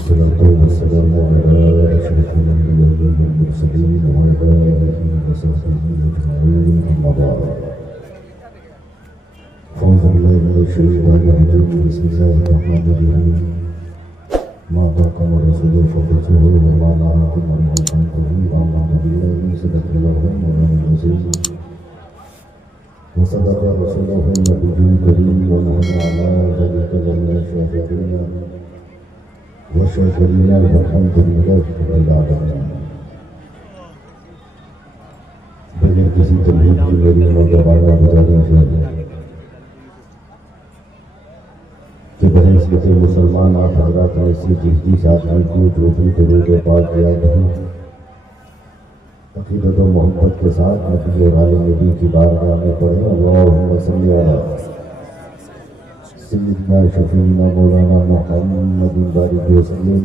والصلاة والسلام على أشرف الأنبياء والمرسلين وعلى آله وصحبه أجمعين أما بعد أعوذ بالله من الشيطان الرجيم بسم الله الرحمن الرحيم ما آتاكم الرسول فخذوه وما نهاكم عنه فانتهوا آمنوا بالله صدق الله مولانا العظيم وصدق رسوله النبي الكريم ونحن على ذلك لمن شاهدين وشاكرين والحمد لله رب العالمين. بغیر کسی تمہید کی میری دوبارہ گزارش ہے کہ بحیثیت مسلمان آپ حضرات نے اس جہدی ساتھی کو جو بھی درود پاک کیا نہیں عقیدت و محبت کے ساتھ نبی اور آل نبی کی بارگاہ میں پڑھیں اللہم صلی علی سیدنا شفیعنا مولانا محمد بارک وسلم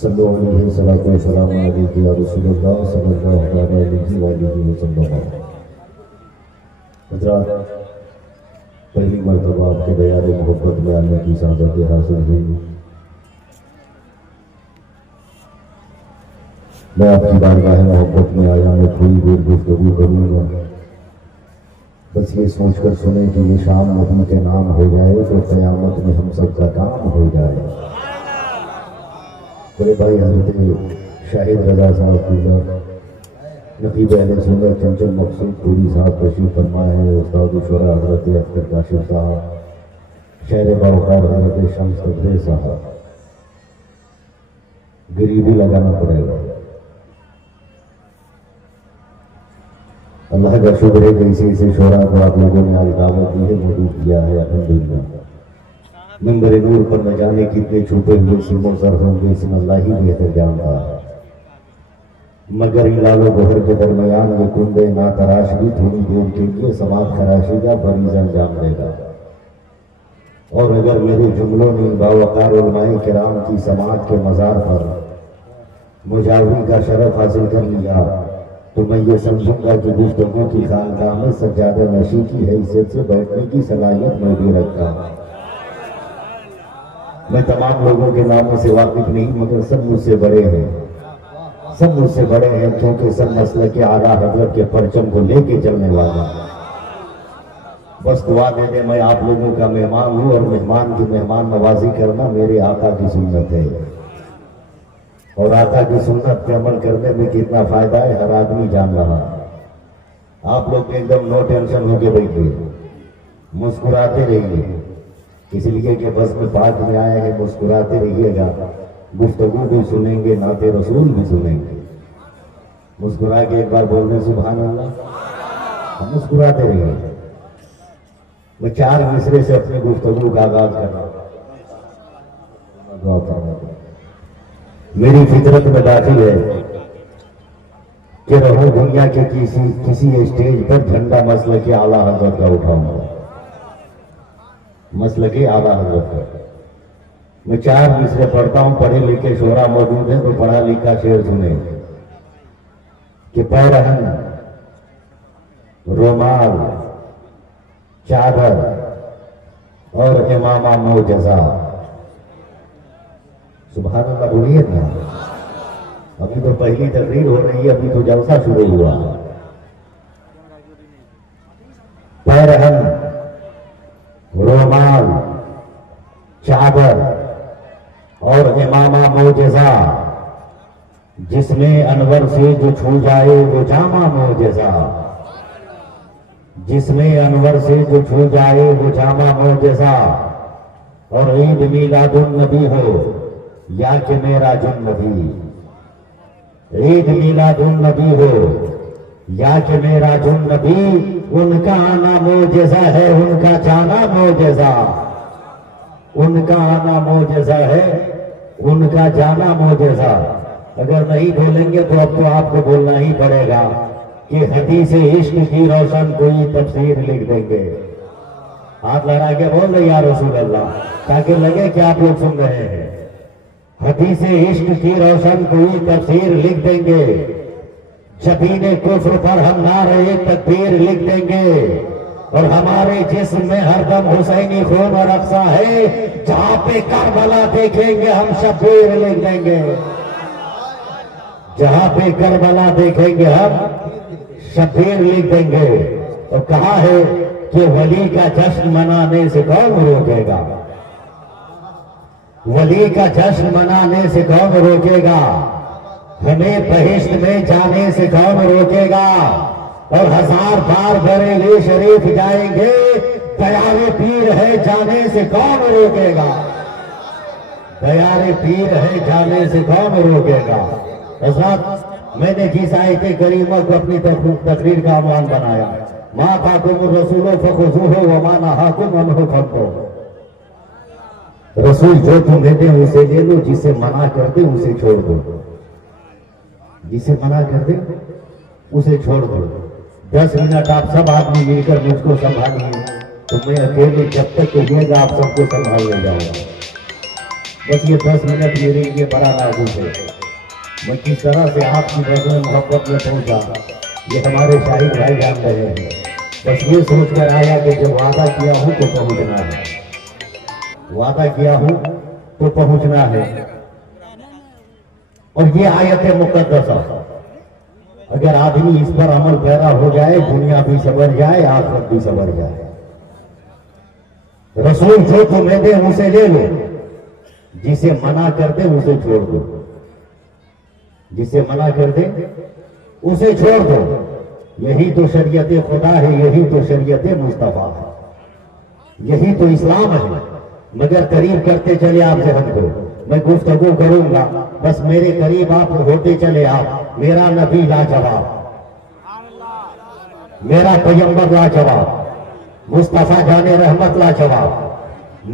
صلی اللہ علیہ وسلم علیہ یا رسول اللہ صلی اللہ علیہ وآلہ وسلم. حضرات پہلی مرتبہ آپ کے دیار محبت میں آنے کی سعادت حاصل ہوئی. میں آپ کی بارگاہ محبت میں آیا میں تھوڑی دیر گفتگو کروں گا. بس یہ سوچ کر سنیں کہ یہ شام نبی کے نام ہو جائے تو قیامت میں ہم سب کا کام ہو جائے. بڑے بھائی حضرت شاہد رضا صاحب کی نقیب اہل سنت چنچل مقصود پوری صاحب تشریف فرمائے ہیں. استاد الشورا حضرت اختر کاشف صاحب شہر باوقار حضرت شمس قدرے صاحب. غریبی لگانا پڑے گا. اللہ کا شکر ہے کہ اسی شورا کو آپ لوگوں نے آج دعوت دی ہے موجود کیا ہے. الحمدللہ منبر نور پر نہ جانے کتنے چھپے ہوئے سیموں سر ہوں گے اسم اللہ ہی بہتر جانتا ہے. مگر ان لالو گوہر کے درمیان یہ کنڈے نہ تراش بھی تھوڑی دیر کے لیے سماعت خراشے گا فریضہ انجام دے گا. اور اگر میرے جملوں نے باوقار علماء کرام کی سماعت کے مزار پر مجاوری کا شرف حاصل کر لیا تو میں یہ سمجھوں گا کہ گفتگو کی خانقاہ میں سجادہ نشی کی حیثیت سے بیٹھنے کی صلاحیت میں بھی رکھتا ہوں. میں تمام لوگوں کے ناموں سے واقف نہیں مگر سب مجھ سے بڑے ہیں. سب مجھ سے بڑے ہیں کیونکہ سب مسلک کے اعلیٰ حضرت کے پرچم کو لے کے چلنے والا. بس دعا دے دیں میں آپ لوگوں کا مہمان ہوں اور مہمان کی مہمان نوازی کرنا میرے آقا کی سنت ہے. اور آقا کی سنت پہ عمل کرنے میں کتنا فائدہ ہے ہر آدمی جان رہا. آپ لوگ ایک دم نو ٹینشن ہو کے بیٹھے مسکراتے رہیے اس لیے کہ بس میں پاک میں آئے ہیں. مسکراتے رہیے گا. گفتگو بھی سنیں گے نعت رسول بھی سنیں گے. مسکرا کے ایک بار بول دیں سبحان اللہ. مسکراتے رہیے. میں 4 مصرے سے اپنی گفتگو کا آغاز کر رہا ہوں. میری فطرت میں داخل ہے کہ رہو دنیا کے کسی اسٹیج پر جھنڈا مسلک اعلیٰ حضرت کا اٹھاؤں گا. مسلک اعلیٰ حضرت کا میں 4 مصرے پڑھتا ہوں. پڑھے لکھے شعرا موجود ہیں تو پڑھا لکھا شعر سنیں کہ پیرہن رومال چادر اور امامہ معجزہ. سبحان اللہ بولیے نا. ابھی تو پہلی تقریر ہو رہی ہے. ابھی تو جلسہ شروع ہوا. پیرہن رومال چادر اور امامہ معجزہ جس میں انور سے جو چھو جائے وہ جامع معجزہ. جس میں انور سے جو چھو جائے وہ جامع معجزہ. اور عید میلاد النبی ہو یا کہ معراج النبی. عید میلاد النبی ہو یا کہ معراج النبی. ان کا آنا معجزہ ہے ان کا جانا معجزہ. ان کا آنا معجزہ ہے ان کا جانا معجزہ. اگر نہیں بولیں گے تو اب تو آپ کو بولنا ہی پڑے گا کہ حدیث عشق کی روشن کوئی تفسیر لکھ دیں گے. ہاتھ لڑا کے بول رہے یا رسول اللہ تاکہ لگے کہ آپ لوگ سن رہے ہیں. حدیث عشق کی روشن کوئی تفسیر لکھ دیں گے. جبین کفر پر ہم نعرہ تکبیر لکھ دیں گے. اور ہمارے جسم میں ہر دم حسینی خون اور اقصا ہے. جہاں پہ کربلا دیکھیں گے ہم شبیر لکھ دیں گے. جہاں پہ کربلا دیکھیں گے ہم شبیر لکھ دیں گے. اور کہا ہے کہ ولی کا جشن منانے سے کون روکے گا؟ ولی کا جشن منانے سے کون روکے گا؟ ہمیں بہشت میں جانے سے کون روکے گا؟ اور 1000 بار بریلی شریف جائیں گے، دیار پیر ہے جانے سے کون روکے گا؟ دیار پیر ہے جانے سے کون روکے گا؟ حضرات، میں نے جس آیت کریمہ کو اپنی تقریر کا عنوان بنایا، ما آتاکم الرسول فخذوہ وما نہاکم عنہ فانتہوا. رسول جو تم دیتے ہیں اسے لے لو، جسے منع کرتے اسے چھوڑ دو. جسے منع کرتے اسے چھوڑ دو. 10 منٹ آپ سب آدمی مل کر مجھ کو سنبھالیے تو میں اکیلے جب تک کہیے گا آپ سب کو سنبھال لے جاؤں گا. بس یہ 10 منٹ میرے لیے بڑا نازک ہے. میں کس طرح سے آپ کی نظر محبت میں پہنچا یہ ہمارے شاہد بھائی جان رہے ہیں. بس یہ سوچ کر آیا کہ جب وعدہ کیا ہوں تو پہنچنا ہے. وعدہ کیا ہوں تو پہنچنا ہے. اور یہ آیت مقدسہ اگر آدمی اس پر عمل پیرا ہو جائے، دنیا بھی سنور جائے، آخرت بھی سنور جائے. رسول جو تمہیں دے اسے لے لو، جسے منع کر دے اسے چھوڑ دو. جسے منع کر دے اسے چھوڑ دو. یہی تو شریعت خدا ہے، یہی تو شریعت مصطفیٰ ہے، یہی تو اسلام ہے. مگر قریب کرتے چلے آپ ذہن کو. میں گفتگو کروں گا، بس میرے قریب آپ ہوتے چلے. آپ میرا نبی لاجواب، میرا پیغمبر لاجواب، مصطفیٰ جانے رحمت لاجواب.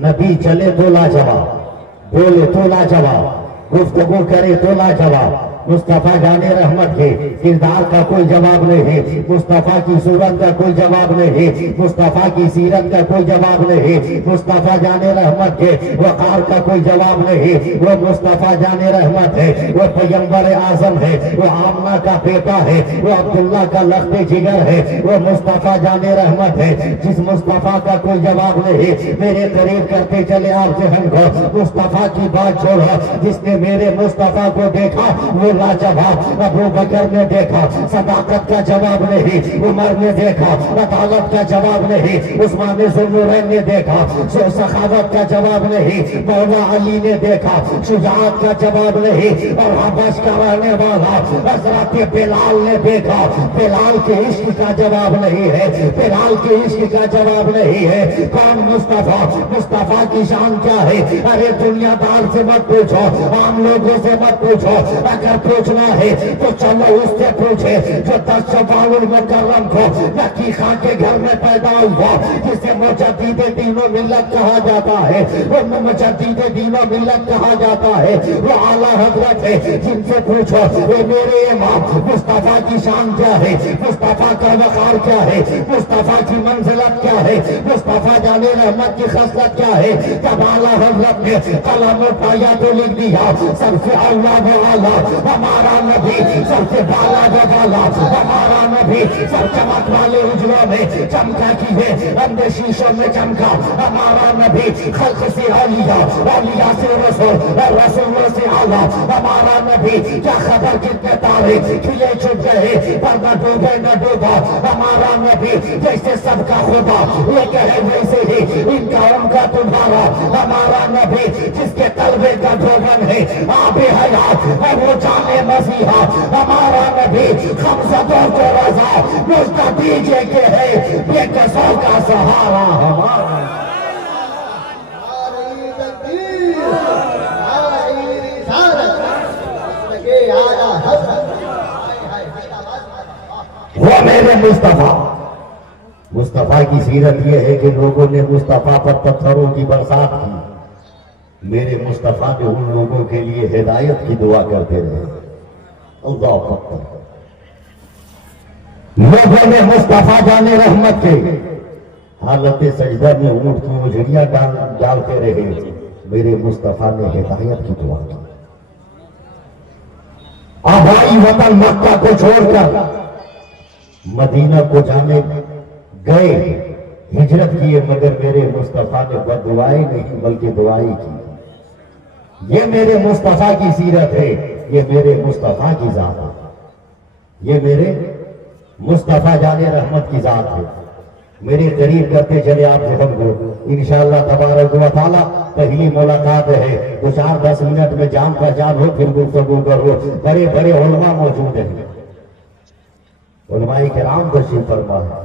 نبی چلے تو لاجواب، بولے تو لاجواب، گفتگو کرے تو لاجواب. مصطفیٰ جانے رحمت کے کردار کا کوئی جواب نہیں ہے، مصطفیٰ کی صورت کا کوئی جواب نہیں ہے، مصطفیٰ کی سیرت کا کوئی جواب نہیں ہے، مصطفیٰ جانے رحمت کے وقار کا کوئی جواب نہیں ہے. وہ مصطفیٰ جانے رحمت ہے، وہ پیغمبر اعظم ہے، وہ آمنہ کا بیٹا ہے، وہ عبداللہ کا لخت جگر ہے. وہ مصطفیٰ جانے رحمت ہے، جس مصطفیٰ کا کوئی جواب نہیں ہے. میرے قریب کرتے چلے آپ ذہن کو. مصطفیٰ کی بات چھوڑا، جس نے میرے مصطفیٰ کو دیکھا وہ لاجواب. ابو بکر نے دیکھا، صداقت کا جواب نہیں. عمر نے دیکھا، عدالت کا جواب نہیں. عثمان ذوالنورین نے دیکھا، سخاوت کا جواب نہیں. مولا علی نے دیکھا، شجاعت کا جواب نہیں. اور حبش کا رہنے والا حضرت بلال نے دیکھا، بلال کے عشق کا جواب نہیں ہے، بلال کے عشق کا جواب نہیں ہے. کون مصطفیٰ؟ مصطفیٰ کی شان کیا ہے؟ ارے دنیا دار سے مت پوچھو، عام لوگوں سے مت پوچھو. اگر پوچھنا ہے تو چلو اس سے پوچھے جو 10 شوال مکرم کو نکی خان کے گھر میں پیدا ہوا، جسے مجدد دین و ملت کہا جاتا ہے. وہ مجدد دین و ملت کہا جاتا ہے. وہ اعلیٰ حضرت ہے. جن سے پوچھو وہ میرے امام مصطفیٰ کی شان کیا ہے، مصطفیٰ کا وقار کیا ہے، مصطفیٰ کی منزلت کیا ہے، مصطفیٰ جانے رحمت کی خصلت کیا ہے. جب اعلیٰ حضرت نے قلم اٹھایا تو لکھ دیا سب سے اولا و اعلیٰ ہمارا نبی، سب سے بالا و بالا ہمارا نبی. سب چمک والے اجلوں میں چمکا کی ہے، اندر شیشوں میں چمکا ہمارا نبی. خلق سے اولیاء، اولیاء سے رسول، رسولوں سے اعلیٰ ہمارا نبی. کیا خبر کتنے تارے کھلے چھپ گئے پر نہ ڈوبے نہ ڈوبا ہمارا نبی. جیسے سب کا خدا یہ کہے ویسے ہی ان کا ان کا تمہارا ہمارا نبی. جس کے قلبے کا دھوبن ہے آب حیات اور وہ جانے مسیحا ہمارا نبی. خمسطوں کو رضا مجھتا دیجئے کہ ہے بے کسوں کا سہارا ہمارا. وہ میرے مصطفیٰ. مصطفیٰ کی سیرت یہ ہے کہ لوگوں نے مصطفیٰ پر پتھروں کی برسات کی. میرے مصطفیٰ نے ان لوگوں کے لیے ہدایت کی دعا کرتے رہے. اللہ اکبر. لوگوں نے مصطفیٰ جانے رحمت کے حالت سجدہ میں اونٹ کی اجڑیاں ڈالتے رہے. میرے مصطفیٰ نے ہدایت کی دعا کی. آبائی وطن مکہ کو چھوڑ کر مدینہ کو جانے گئے ہجرت کیے مگر میرے مصطفیٰ نے بددعائی نہیں بلکہ دعائی کی۔ یہ میرے مصطفیٰ کی سیرت ہے، یہ میرے مصطفیٰ کی ذات ہے، یہ میرے مصطفیٰ جان رحمت کی ذات ہے۔ میرے قریب کرتے چلے آپ ذہن کو، انشاءاللہ تبارک و تعالی پہلی ملاقات ہے، دو چار 10 منٹ میں جان پہچان ہو، پھر گفتگو کرو۔ بڑے بڑے علماء موجود ہیں، علماء کرام تشریف فرما ہے،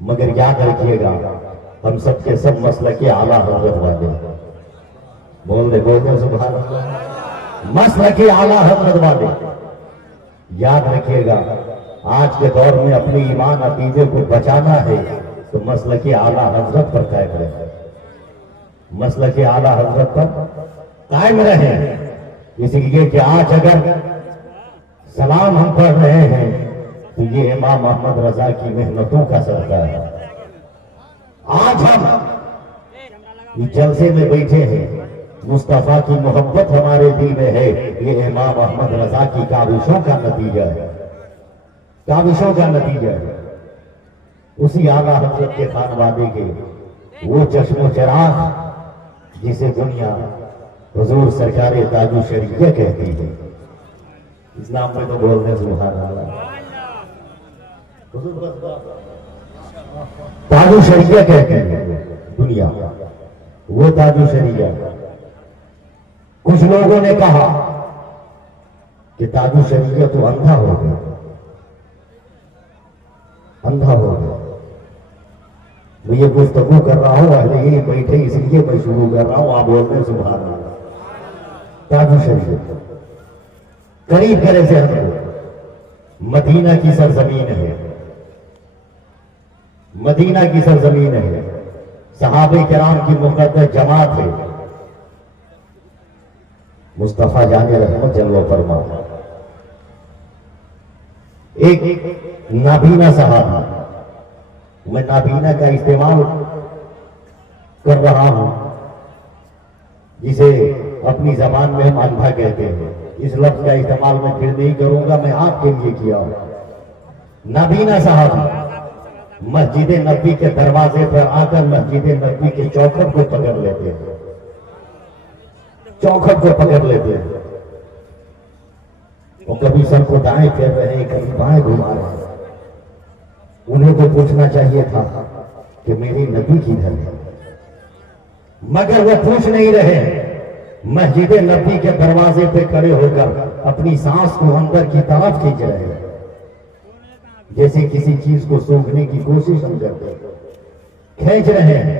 مگر یاد رکھیے گا ہم سب کے سب مسلک اعلیٰ حضرت والے، بول دے سبحان اللہ، مسلک اعلیٰ حضرت والے۔ یاد رکھیے گا آج کے دور میں اپنے ایمان عقیدے کو بچانا ہے تو مسلک اعلیٰ حضرت پر قائم رہے، مسلک اعلیٰ حضرت پر قائم رہے۔ اس لیے کہ آج اگر سلام ہم پڑھ رہے ہیں تو یہ امام محمد رضا کی محنتوں کا صدقہ ہے۔ آج ہم اس جلسے میں بیٹھے ہیں، مصطفیٰ کی محبت ہمارے دل میں ہے، یہ امام محمد رضا کی کاوشوں کا نتیجہ ہے، کاوشوں کا نتیجہ ہے۔ اسی اعلیٰ حضرت کے خانوادے کے وہ چشم و چراغ جسے دنیا حضور سرکار تاج الشریعہ کہتی ہے، اس نام میں تو بول رہے سبحان اللہ، تاج الشریعہ کہتے ہیں دنیا، وہ تاج الشریعہ۔ کچھ لوگوں نے کہا کہ تاج الشریعہ تو اندھا ہو گیا، اندھا ہو گیا۔ میں یہ گفتگو کر رہا ہوں، اہل یہ بیٹھے اس لیے میں شروع کر رہا ہوں، آپ بولتے ہیں سبحان اللہ۔ تاج الشریعہ قریب کرے سے ہم مدینہ کی سرزمین ہے، مدینہ کی سرزمین ہے، صحابہ کرام کی مقدس جماعت ہے، مصطفیٰ جان رحمت جلوہ فرما۔ ایک نابینا صحابی، میں نابینا کا استعمال کر رہا ہوں جسے اپنی زبان میں ہم اندھا کہتے ہیں، اس لفظ کا استعمال میں پھر نہیں کروں گا، میں آپ کے لیے کیا ہوں۔ نابینا صحابی مسجد نبی کے دروازے پر آ کر مسجد نبی کے چوکھٹ کو پکڑ لیتے ہیں، چوکھٹ کو پکڑ لیتے ہیں، اور کبھی سر کو دائیں پھیر رہے ہیں، کبھی بائیں گھما رہے ہیں۔ انہیں تو پوچھنا چاہیے تھا کہ میری نبی کدھر ہے، مگر وہ پوچھ نہیں رہے، مسجد نبی کے دروازے پہ کھڑے ہو کر اپنی سانس کو اندر کی طرف کھینچ رہے ہیں، جیسے کسی چیز کو سونگھنے کی کوشش ہم کرتے ہیں، کھینچ رہے ہیں۔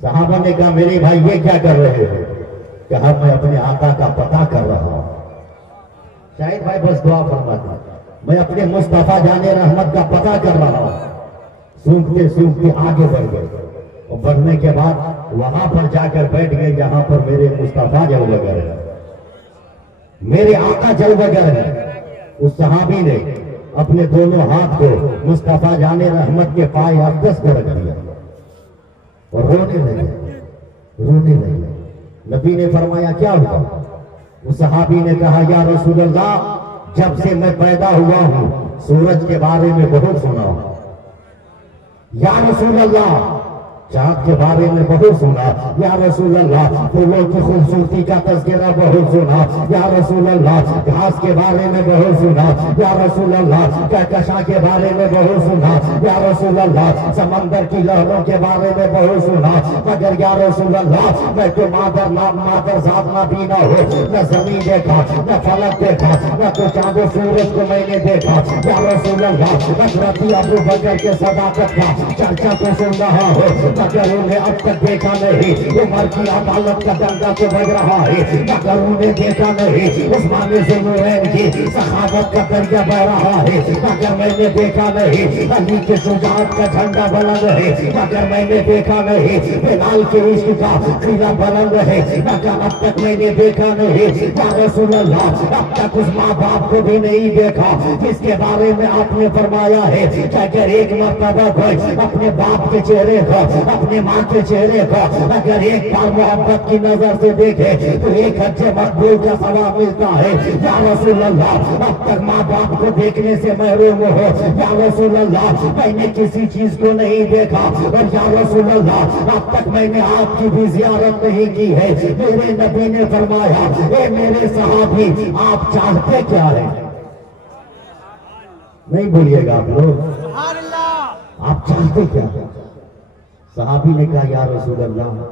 صحابہ نے کہا میرے بھائی یہ کیا کر رہے ہو؟ کہا میں اپنے آقا کا پتہ کر رہا ہوں۔ شاہد بھائی بس دعا فرماتا، میں اپنے مصطفیٰ جان رحمت کا پتہ کر رہا ہوں۔ سونگتے سونگتے آگے بڑھ گئے، اور بڑھنے کے بعد وہاں پر جا کر بیٹھ گئے جہاں پر میرے مصطفیٰ جلوہ گر ہے، میرے آقا جلوہ گر ہے۔ اس صحابی نے اپنے دونوں ہاتھ کو مصطفیٰ جان رحمت کے پائے اقدس کو رکھ دیا اور رونے لگے، رونے لگے۔ نبی نے فرمایا کیا ہوا؟ اس صحابی نے کہا یا رسول اللہ، جب سے میں پیدا ہوا ہوں سورج کے بارے میں بہت سنا ہوں، یا رسول اللہ چاند کے بارے میں بہت سنا، یا رسول اللہ پھولوں کی خوبصورتی کا تذکرہ بہت سنا، یا رسول اللہ گھاس کے بارے میں بہت سنا، یا رسول اللہ کہکشاں کے بارے میں بہت سنا، یا رسول اللہ سمندر کی لہروں کے بارے میں بہت سنا، مگر یا رسول اللہ میں تو مادر ذات نہ بھی نہ ہو، نہ زمین دیکھا، نہ فلک دیکھا، نہ تو چاند و سورج کو میں نے دیکھا، یا رسول اللہ حضرت ابو بکر کے صداقت کا چرچا تو سن رہا ہو، مگر انہیں اب تک دیکھا نہیں، عمر کی عدالت کا ڈنڈا تو بج رہا ہے، مگر انہیں دیکھا نہیں، عثمان ذوالنورین کی سخاوت کا دریا بہ رہا ہے، مگر میں نے دیکھا نہیں، علی کے شجاعت کا جھنڈا بلند ہے، مگر میں نے دیکھا نہیں، بلال کے عشق کا قلعہ بلند ہے، مگر اب تک میں نے دیکھا نہیں، یا رسول اللہ اب تک اس ماں باپ کو بھی نہیں دیکھا جس کے بارے میں آپ نے فرمایا ہے کہ اگر ایک مرتبہ کوئی اپنے باپ کے چہرے کو اپنے ماں کے چہرے کو اگر ایک بار محبت کی نظر سے دیکھے تو ایک اچھے مقبول کا ثواب ملتا ہے۔ یا رسول اللہ اب تک ماں باپ کو دیکھنے سے محروم ہو، یا رسول اللہ میں نے کسی چیز کو نہیں دیکھا، اور یا رسول اللہ اب تک میں نے آپ کی بھی زیارت نہیں کی ہے۔ میرے نبی نے فرمایا اے میرے صحابی آپ چاہتے کیا ہے؟ نہیں بولیے گا آپ لوگ، آپ چاہتے کیا ہے؟ صحابی نے کہا یا رسول اللہ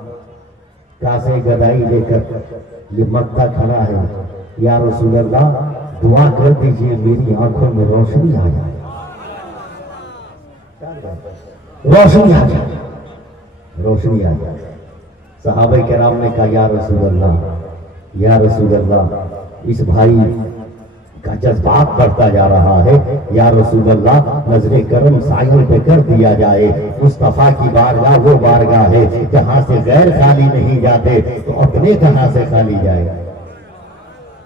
کاسے گدائی لے کر یہ مکہ کھڑا ہے، یا رسول اللہ دعا کر دیجئے میری آنکھوں میں روشنی آ جائے، روشنی آ جائے، روشنی آ جائے۔ صحابہ کرام نے کہا یا رسول اللہ، یا رسول اللہ اس بھائی کا جذبات بڑھتا جا رہا ہے، یا رسول اللہ نظر کرم سائل پہ کر دیا جائے۔ مصطفیٰ کی بارگاہ وہ بارگاہ ہے جہاں سے غیر خالی نہیں جاتے، تو اپنے کہاں سے خالی جائے گا؟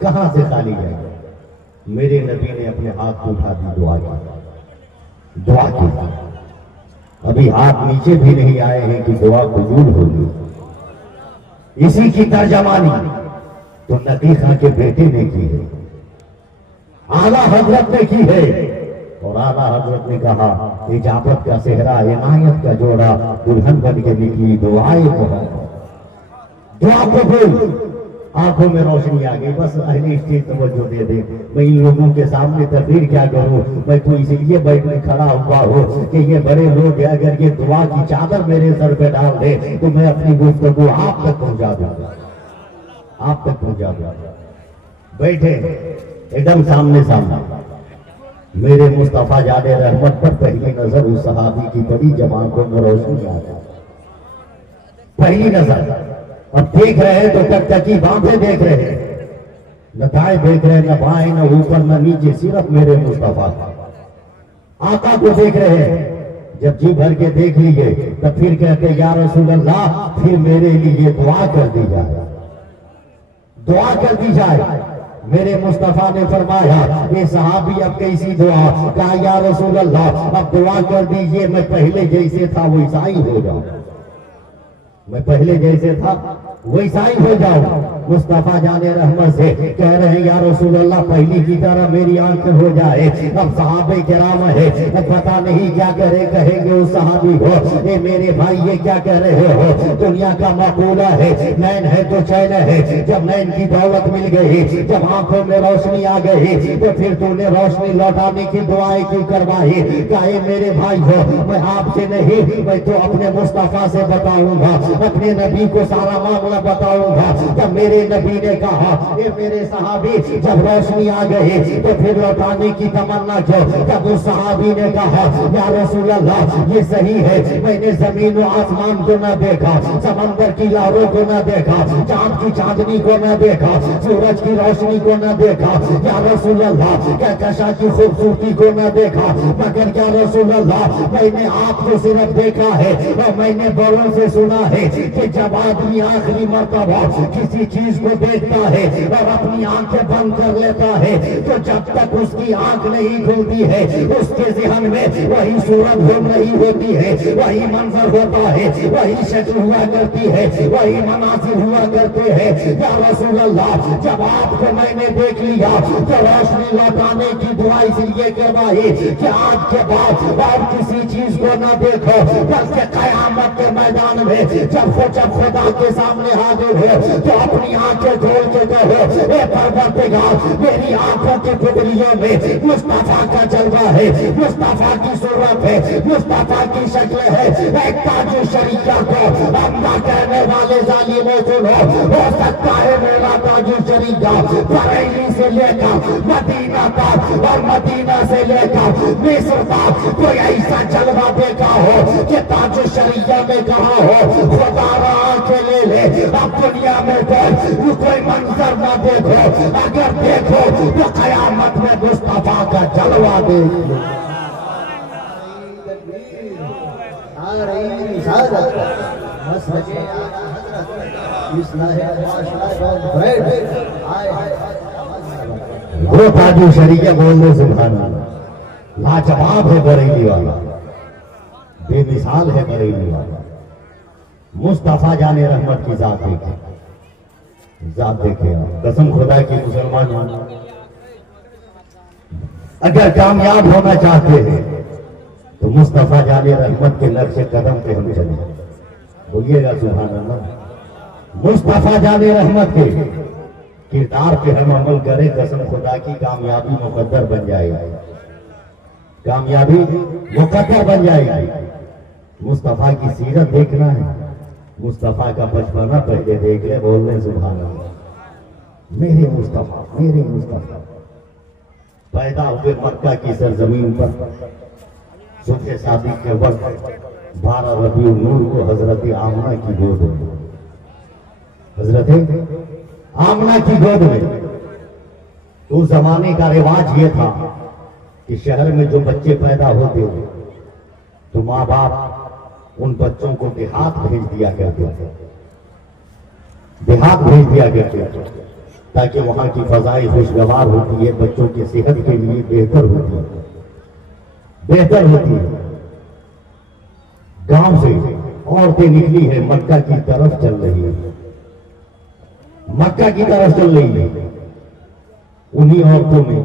کہاں سے خالی جائے گا؟ میرے نبی نے اپنے ہاتھ کو اٹھا دی، دعا کی، دعا کی۔ ابھی ہاتھ نیچے بھی نہیں آئے ہیں کہ دعا قبول ہوگی۔ اسی کی ترجمانی تو نبی خان کے بیٹے نے کی ہے، اعلیٰ حضرت نے کی ہے، اور اعلیٰ حضرت نے کہا اجابت کا صحرا عنایت کا جوڑا دلہن بن کے نکلی دعائیں محبت، دعا قبول۔ آنکھوں میں روشنی آ گئی۔ بس اہل اسٹیج توجہ دے دے، میں ان لوگوں کے سامنے تقریر کیا کروں؟ میں تو اسی لیے بیٹھنے کھڑا ہوا ہوں کہ یہ بڑے لوگ ہیں، اگر یہ دعا کی چادر میرے سر پہ ڈال دے تو میں اپنی گفتگو آپ تک پہنچا دوں گا، آپ تک پہنچا دوں گا۔ بیٹھے ایک دم سامنے سامنے میرے مصطفیٰ جان رحمت پر پہلی نظر اس صحابی کی بڑی جوان کو روشنی آ گئی، پہلی نظر۔ اب دیکھ رہے ہیں تو تک تکی بانٹے دیکھ رہے ہیں، نہ دائیں دیکھ رہے ہیں، نہ بائیں، نہ اوپر نہ نیچے، صرف میرے مصطفیٰ آقا کو دیکھ رہے ہیں۔ جب جی بھر کے دیکھ لیے تو پھر کہتے یا رسول اللہ پھر میرے لیے دعا کر دی جائے، دعا کر دی جائے۔ میرے مصطفیٰ نے فرمایا یہ صحابی اب کیسی دعا؟ کہا یا رسول اللہ اب دعا کر دیجئے میں پہلے جیسے تھا ویسا ہی ہو جاؤں، میں پہلے جیسے تھا ویسا ہی ہو جاؤں۔ مصطفیٰ جان رحمت سے کہہ رہے ہیں یا رسول اللہ پہلی کی طرح میری آنکھ ہو جائے۔ اب صحابہ کرام ہے، اب پتہ نہیں کیا کہیں گے اس صحابی کو، اے میرے بھائی یہ کیا کہہ رہے ہو؟ دنیا کا مقولہ ہے نین ہے تو چین ہے، جب نین کی دولت مل گئی، جب آنکھوں میں روشنی آ گئی تو پھر تو نے روشنی لوٹانے کی دعائیں کیوں کروائی؟ کہے میرے بھائی ہو میں آپ سے نہیں، میں تو اپنے مصطفیٰ سے بتاؤں گا، اپنے نبی کو سارا معاملہ بتاؤں گا۔ جب میرے نبی نے کہا اے میرے صحابی جب روشنی آ گئی تو پھر لوٹانے کی تمنا جو، جب اس صحابی نے کہا یا رسول اللہ یہ صحیح ہے میں نے زمین و آسمان کو نہ دیکھا، سمندر کی لہروں کو نہ دیکھا، چاند کی چاندنی کو نہ دیکھا، سورج کی روشنی کو نہ دیکھا، یا رسول اللہ کہکشاں کی خوبصورتی کو نہ دیکھا، مگر یا رسول اللہ میں نے آپ کو صرف دیکھا ہے اور میں نے بڑوں سے سنا ہے کہ جب آدمی آخری مرتبہ کسی چیز کو دیکھتا ہے اور اپنی آنکھیں بند کر لیتا ہے تو جب تک اس کی آنکھ نہیں کھلتی ہے اس کے ذہن میں وہی صورت گم رہی ہوتی ہے، وہی منظر ہوتا ہے، وہی شکل ہوا کرتی ہے، وہی مناظر ہوا کرتے ہیں۔ یا رسول اللہ جب آپ کو میں نے دیکھ لیا تو روشنی لوٹانے کی دعا اس لیے کروائی کہ آج کے بعد اور کسی چیز کو نہ دیکھو، بلکہ قیامت کے میدان میں جب خدا کے سامنے حاضر ہو تو اپنی آنکھیں کھول کے کہو اے پروردگار میری آنکھوں کی پتلیوں میں مصطفیٰ کا جلوہ ہے، مصطفیٰ کی صورت ہے، مصطفیٰ کی شکل ہے۔ ایک تاج شریعہ کو اما کہنے والے ظالموں سنو، ہو سکتا ہے میرا تاج شریعہ بریلی سے لے کر مدینہ تک اور مدینہ سے لے کر مصر تک کوئی ایسا جلوہ دیکھا ہو کہ تاج شریعہ میں کہا ہو خدا را کے لے لے اب دنیا میں کوئی منظر نہ دیکھو، اگر دیکھو تو قیامت میں مصطفیٰ کا جلوہ دیکھ لو۔ وہ تاج شریعہ بولنے سبحان اللہ لاجواب ہے بریلی والا، بے مثال ہے بریلی والا۔ مصطفیٰ جان رحمت کی ذات دیکھے، ذات دیکھے آپ، قسم خدا کی مسلمان اگر کامیاب ہونا چاہتے ہیں تو مصطفیٰ جان رحمت کے نقش قدم پہ ہم چلیں، بولیے گا سبحان اللہ، مصطفیٰ جان رحمت کے کردار پہ ہم عمل کریں، قسم خدا کی کامیابی مقدر بن جائے گی، کامیابی مقدر بن جائے گی۔ مصطفیٰ کی سیرت دیکھنا ہے، مصطفیٰ کا بچپنا پہلے دیکھ لے، بول رہے سبحان اللہ، میرے مصطفیٰ میرے مصطفیٰ پیدا ہوئے مکہ کی سرزمین پر، صبح شادی کے وقت 12 ربیع النور کو حضرت آمنہ کی گود میں، حضرت آمنہ کی گود میں، اس زمانے کا رواج یہ تھا کہ شہر میں جو بچے پیدا ہوتے ہیں تو ماں باپ ان بچوں کو دیہات بھیج دیا کرتے تھے، دیہات بھیج دیا کرتے تھے تاکہ وہاں کی فضائی خوشگوار ہوتی ہے، بچوں کی صحت کے لیے بہتر ہوتی ہے، بہتر ہوتی ہے۔ گاؤں سے عورتیں نکلی ہے، مکہ کی طرف چل رہی ہے، مکہ کی طرف چل رہی ہے۔ انہی عورتوں میں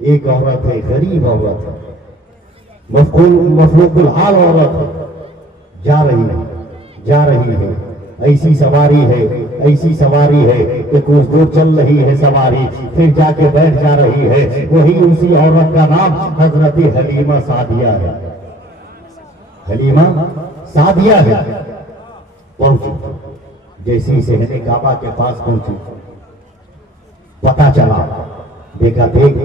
ایک عورت ہے، غریب عورت ہے، مفلوق الحال عورت ہے، جا رہی ہے، ایسی سواری ہے کہ کچھ دور چل رہی ہے سواری، پھر جا کے بیٹھ جا رہی ہے، وہی اسی عورت کا نام حضرت حلیمہ سعدیہ ہے، حلیمہ سعدیہ ہے۔ پہنچی، جیسی صحن کعبہ کے پاس پہنچی، پتا چلا، دیکھا دیکھ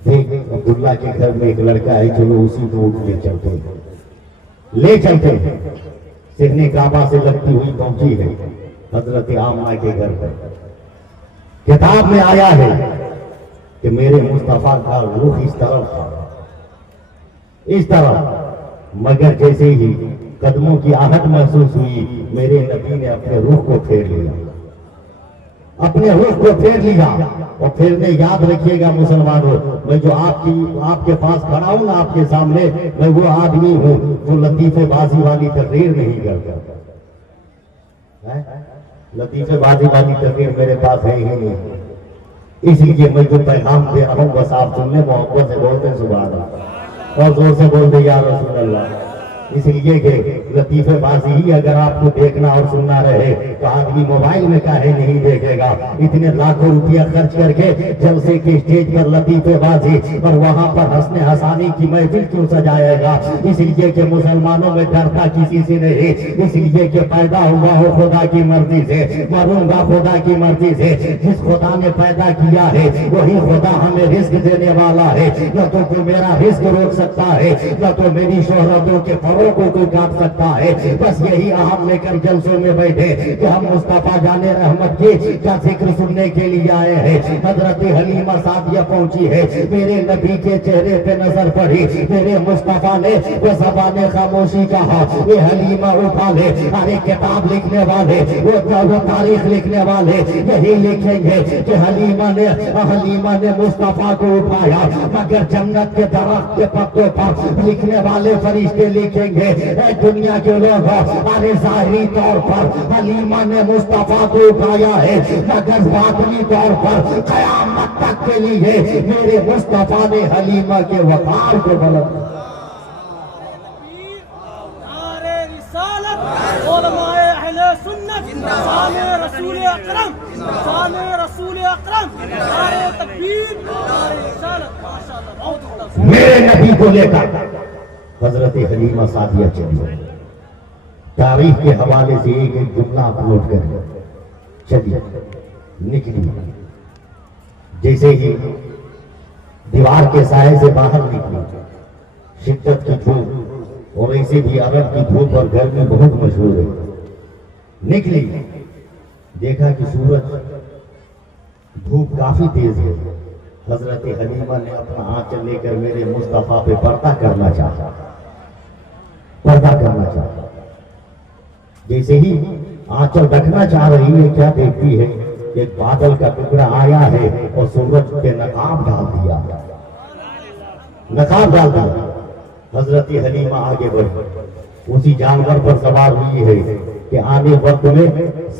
عبداللہ کے گھر میں ایک لڑکا ہے، چلو اسی کو لے چلتے ہیں۔ صحن کعبہ سے لگتی ہوئی پہنچی ہے حضرت آمنہ کے گھر پر۔ کتاب میں آیا ہے کہ میرے مصطفیٰ کا رخ اس طرف تھا، اس طرف، مگر جیسے ہی قدموں کی آہٹ محسوس ہوئی، میرے نبی نے اپنے رخ کو پھیر لیا، اپنے رخ کو پھیر لیا۔ اور پھرنے یاد رکھیے گا مسلمانوں، میں جو آپ کے پاس کھڑا ہوں نا، آپ کے سامنے، میں وہ آدمی ہوں جو لطیفے بازی والی تقریر نہیں کرتا، لطیفے بازی والی تقریر میرے پاس ہے ہی نہیں، اس لیے میں جو پیغام دے رہا ہوں بس آپ سننے، محبت سے بولتے ہیں سبحان اللہ، اور زور سے بولتے یا رسول اللہ۔ اس لیے کہ لطیفے بازی ہی اگر آپ کو دیکھنا اور سننا رہے تو آدمی موبائل میں کاہے نہیں دیکھے گا، اتنے لاکھوں روپیہ خرچ کر کے جلسے کے اسٹیج پر لطیفے بازی اور وہاں پر ہنسنے ہنسانے کی محفل کیوں سجائے گا؟ اس لیے کہ مسلمانوں میں ڈرتا کسی سے نہیں، اس لیے کہ پیدا ہوا ہو خدا کی مرضی سے، مروں گا خدا کی مرضی سے۔ جس خدا نے پیدا کیا ہے وہی خدا ہمیں رزق دینے والا ہے، نہ تو کوئی میرا رزق روک سکتا ہے، نہ تو میری شہرتوں کے کو کوئی کاٹ سکتا ہے۔ بس یہی اہم لے کر جلسوں میں بیٹھے کہ ہم مصطفیٰ جان رحمت کی کا ذکر سننے کے لیے آئے ہیں۔ حضرت حلیمہ سعدیہ پہنچی ہے، میرے نبی کے چہرے پہ نظر پڑی، میرے مصطفیٰ نے وہ زبان خاموشی کہا، یہ حلیمہ اٹھا لے، ارے کتاب لکھنے والے، وہ تاریخ لکھنے والے یہی لکھیں گے کہ حلیمہ نے مصطفیٰ کو اٹھایا، مگر جنت کے درخت کے پتوں پر لکھنے والے فرشتے لکھیں گے اے دنیا کے لوگ، ارے ظاہری طور پر حلیمہ نے مصطفیٰ کو اٹھایا ہے، مگر باطنی طور پر قیامت تک کے لیے میرے مصطفیٰ نے حلیمہ کے وقار کو بلند کیا۔ میرے نبی کو لے کر حضرت حلیمہ سعدیہ چلی، تاریخ کے حوالے سے ایک ایک جملہ اپلوڈ کریں، چلی نکلی، جیسے ہی دیوار کے سائے سے باہر نکلی، شدت کی دھوپ، اور ایسے بھی عرب کی دھوپ اور گھر میں بہت مشہور ہے، نکلی، دیکھا کہ سورج دھوپ کافی تیز ہے، حضرت حلیمہ نے اپنا آنچل لے کر میرے مصطفیٰ پہ پردہ کرنا چاہا، جیسے ہی آنچل رکھنا چاہ رہی ہے، کیا دیکھتی ہے؟ ایک بادل کا ٹکڑا آیا ہے اور سورج پہ نقاب ڈال دیا، نقاب ڈال دیا۔ حضرت حلیمہ آگے بڑھی، اسی جانور پر سوار ہوئی ہے کہ آنے وقت میں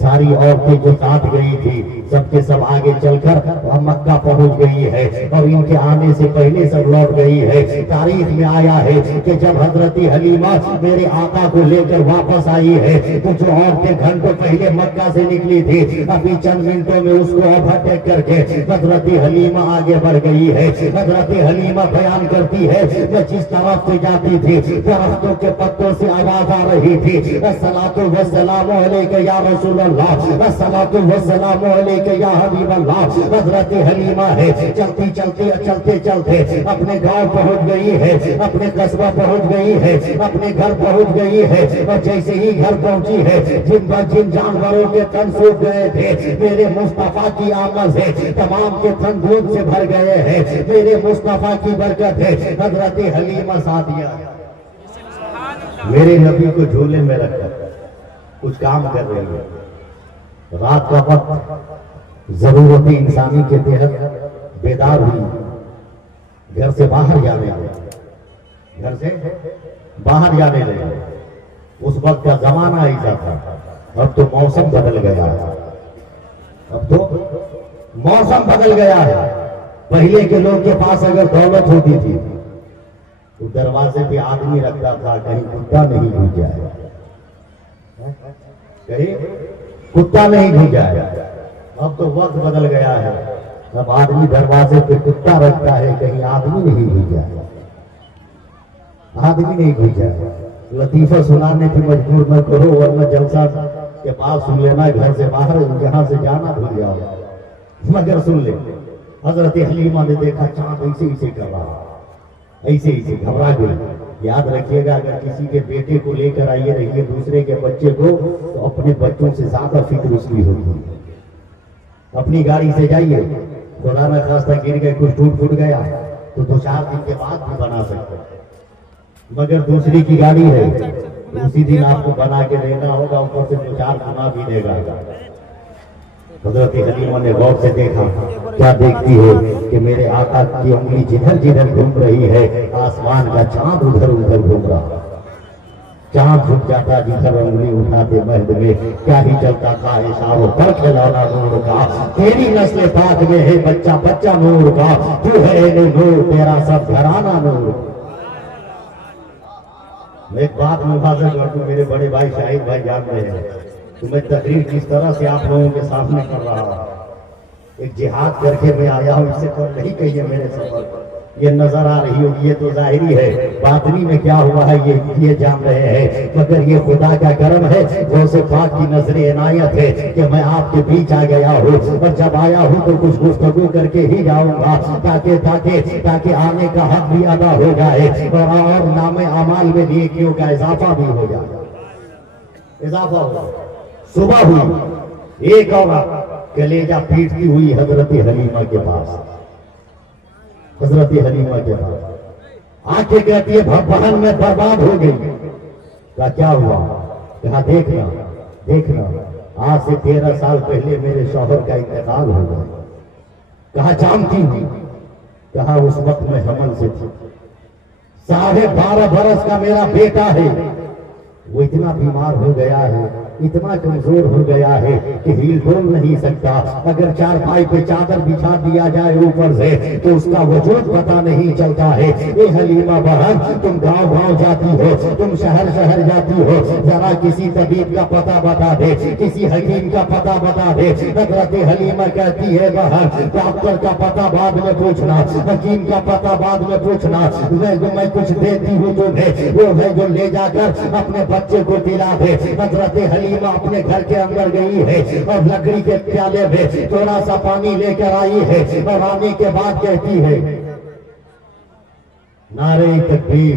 ساری عورتیں جو ساتھ گئی تھی سب کے سب آگے چل کر مکہ پہنچ گئی ہے اور ان کے آنے سے پہلے سب لوٹ گئی ہے۔ تاریخ میں آیا ہے کہ جب حضرت حلیمہ میرے آقا کو لے کر واپس آئی ہے تو جو عورتیں گھنٹوں پہلے مکہ سے نکلی تھی ابھی چند منٹوں میں اس کو اوورٹیک کر کے حضرت حلیمہ آگے بڑھ گئی ہے۔ حضرت حلیمہ بیان کرتی ہے میں جس طرف سے جاتی تھی درختوں کے پتوں سے آواز آ رہی تھی الصلاۃ والسلام علیک یا رسول اللہ، الصلاۃ والسلام علیک یا حبیب اللہ۔ حضرت حلیمہ ہے چلتی چلتے چلتے چلتے اپنے گاؤں پہنچ گئی ہے، اپنے قصبہ پہنچ گئی ہے، اپنے گھر پہنچ گئی ہے اور جیسے ہی گھر پہنچی ہے جن جانوروں کے تن سوکھ گئے تھے میرے مصطفیٰ کی آمد ہے تمام کے تن دودھ سے بھر گئے ہیں، میرے مصطفیٰ کی برکت ہے۔ حضرت حلیمہ سعدیہ میرے نبی کو جھولے میں رکھ کر کچھ کام کر رہی ہے، رات کا وقت ضرورت انسانی کے تحت بیدار ہوئی، گھر سے باہر جانے لگے، گھر سے باہر جانے لگے۔ اس وقت کا زمانہ ایسا تھا، اب تو موسم بدل گیا ہے، اب تو موسم بدل گیا ہے۔ پہلے کے لوگ کے پاس اگر دولت ہوتی تھی تو دروازے پہ آدمی رکھتا تھا کہیں کتا نہیں گھس جائے، کہیں کتا نہیں گھس جائے۔ اب تو وقت بدل گیا ہے، اب آدمی دروازے پہ کتا رکھتا ہے کہیں آدمی نہیں گھس جائے، آدمی نہیں گھس جائے۔ لطیفہ سنانے پہ مجبور نہ کرو ورنہ جلسہ کے پاس سن لینا، گھر سے باہر یہاں سے جانا بھول جاؤ، مگر سن لے۔ حضرت حلیمہ نے دیکھا چاند ایسے ایسے کر رہا، ایسے ایسے گھبرا گئی۔ یاد رکھیے گا اگر کسی کے بیٹے کو لے کر آئیے رہیے دوسرے کے بچے کو تو اپنے بچوں سے زیادہ فکر اس کی ہوگی۔ اپنی گاڑی سے جائیے، خدا نہ خواستہ گر گئے کچھ ٹوٹ پھوٹ گیا تو 2-4 دن کے بعد بھی بنا سکتے، مگر دوسری کی گاڑی ہے اسی دن آپ کو بنا کے دینا ہوگا، اوپر سے 2-4 گنا بھی دے گا۔ حضرت حلیمہ نے غور سے دیکھا، کیا دیکھتی ہے کہ میرے آقا کی انگلی جدھر جدھر گھوم رہی ہے آسمان کا چاند ادھر ادھر گھوم رہا، چاند جھک جاتا جدھر انگلی اٹھاتے مہد میں، کیا ہی چلتا تھا اشاروں پر کھلانا نور کا، تیری نسل پاک میں ہے بچہ بچہ نور کا، تو ہے نور تیرا سب گھرانہ نور۔ میں ایک بات ملاحظہ کر دوں، میرے بڑے بھائی شاہد بھائی جان رہے ہیں تو میں تقریر کس طرح سے آپ لوگوں کے سامنے کر رہا ہوں، ایک جہاد کر کے میں آیا ہوں، اس سے پر نہیں کہیے میرے سفر یہ نظر آ رہی ہوگی، یہ تو ظاہری ہے، باطنی میں کیا ہوا ہے یہ جان رہے ہیں، مگر یہ خدا کا کرم ہے، غوث پاک کی نظر عنایت ہے کہ میں آپ کے بیچ آ گیا ہوں، اور جب آیا ہوں تو کچھ گفتگو کر کے ہی جاؤں گا تاکہ آنے کا حق بھی ادا ہو جائے اور نام اعمال میں نیکیوں کا اضافہ بھی ہو جائے، اضافہ ہو جائے۔ صبح ہوئی، ایک عورت کلیجہ پیٹتی ہوئی حضرت حلیمہ کے پاس، حضرت حلیمہ کے پاس آ کے کہتی ہے بہن میں برباد ہو گئی۔ کہا کیا ہوا؟ کہا دیکھنا آج سے 13 سال پہلے میرے شوہر کا انتقال ہو گیا۔ کہا جانتی ہوں؟ کہا اس وقت میں حمل سے تھی، 12.5 برس کا میرا بیٹا ہے، وہ اتنا بیمار ہو گیا ہے، اتنا کمزور ہو گیا ہے کہ ہیل ڈول نہیں سکتا، اگر چارپائی پہ چادر بچھا دیا جائے اوپر سے تو اس کا وجود پتہ نہیں چلتا ہے۔ اے حلیمہ بہن، تم گاؤں جاتی ہو، تم شہر جاتی ہو، ذرا کسی طبیب کا پتہ بتا دے، کسی حکیم کا پتہ بتا دے۔ حضرت حلیمہ کہتی ہے بہن ڈاکٹر کا پتہ بعد میں پوچھنا، حکیم کا پتہ بعد میں پوچھنا، میں کچھ دیتی ہوں تمہیں، وہ ہے جو لے جا کر اپنے بچے کو دلا دے۔ حضرت حلیمہ اپنے گھر کے اندر گئی ہے اور لکڑی کے پیالے میں تھوڑا سا پانی لے کر آئی ہے اور آنے کے بعد کہتی ہے نعرہ تکبیر۔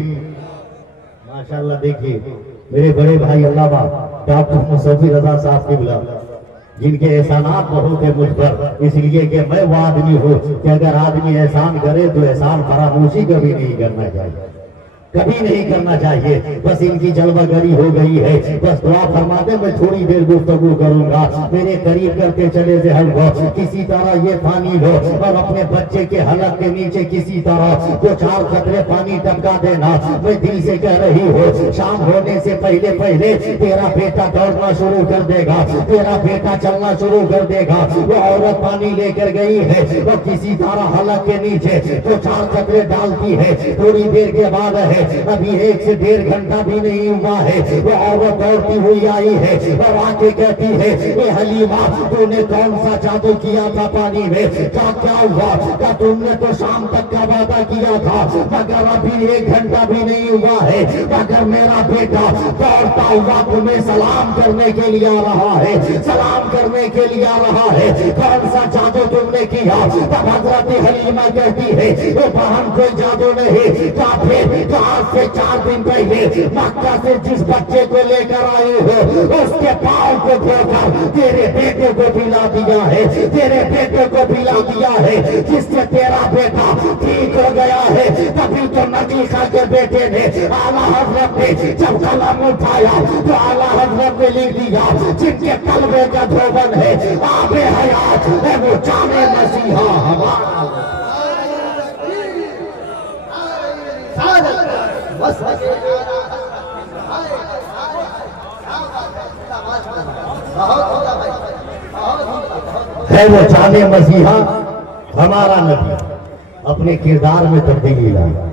ماشاءاللہ دیکھیے میرے بڑے بھائی علامہ ڈاکٹر مصطفی رضا صاحب قبلہ جن کے احسانات بہت ہیں مجھ پر، اس لیے کہ میں وہ آدمی ہوں کہ اگر آدمی احسان کرے تو احسان فراموشی کبھی نہیں کرنا چاہیے۔ کبھی نہیں کرنا چاہیے. بس ان کی جلوہ گری ہو گئی ہے. بس دعا فرماتے میں تھوڑی دیر گفتگو کروں گا. میرے قریب کرتے چلے ذہن کو کسی طرح یہ پانی لو اور اپنے بچے کے حلق کے نیچے کسی طرح دو چار قطرے پانی ٹپکا دینا. میں دل سے کہہ رہی ہوں شام ہونے سے پہلے پہلے تیرا بیٹا دوڑنا شروع کر دے گا, تیرا بیٹا چلنا شروع کر دے گا. وہ عورت پانی لے کر گئی ہے اور کسی طرح حلق کے نیچے دو چار قطرے ڈالتی ہے. تھوڑی دیر کے بعد ہے, ابھی 1 سے 1.5 گھنٹہ بھی نہیں ہوا ہے, وہ عورت دوڑتی ہوئی آئی ہے اور آ کے کہتی ہے اے حلیمہ تو نے کون سا جادو کیا تھا پانی میں, کیا ہوا؟ کیا تم نے تو شام تک کا وعدہ کیا تھا مگر ابھی 1 گھنٹہ بھی نہیں ہوا ہے, مگر میرا بیٹا دوڑتا ہوا تمہیں سلام کرنے کے لیے آ رہا ہے, سلام کرنے کے لیے آ رہا ہے. کون سا جادو تم نے کیا؟ تب حضرت حلیمہ کہتی ہے اے بہن کوئی جادو نہیں, آج سے 4 دن پہلے مکہ سے جس بچے کو لے کر آئے ہو اس کے پاؤں کو دھو کر تیرے بیٹے کو پلا دیا ہے, تیرے بیٹے کو پلا دیا ہے, جس سے تیرا بیٹا ٹھیک ہو گیا ہے. تبھی تو نبی کے بیٹے نے اعلیٰ حضرت نے جب قلم اٹھایا تو اعلیٰ حضرت نے لکھ دیا جن کے قلبے کا دھوبن ہے آب حیات ہے وہ جامع مسیحا ہمارا. ہے وہ جامع مسیحا ہمارا نبی. اپنے کردار میں تبدیلی لایا,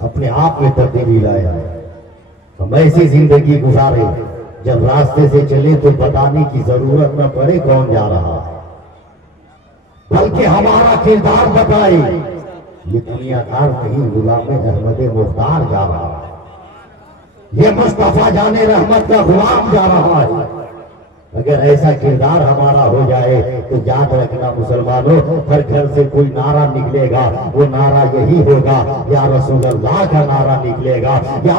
اپنے آپ میں تبدیلی لایا. ہم ایسی زندگی گزارے جب راستے سے چلے تو بتانے کی ضرورت نہ پڑے کون جا رہا ہے, بلکہ ہمارا کردار بتائے یہ دنیا دار نہیں غلام احمد مختار جا رہا ہے, یہ مصطفیٰ جان رحمت کا غلام جا رہا ہے. اگر ایسا کردار ہمارا ہو جائے تو یاد رکھنا مسلمانوں, ہر گھر سے کوئی نعرہ نکلے گا, وہ نعرہ یہی ہوگا یا رسول اللہ کا نعرہ نکلے گا, یا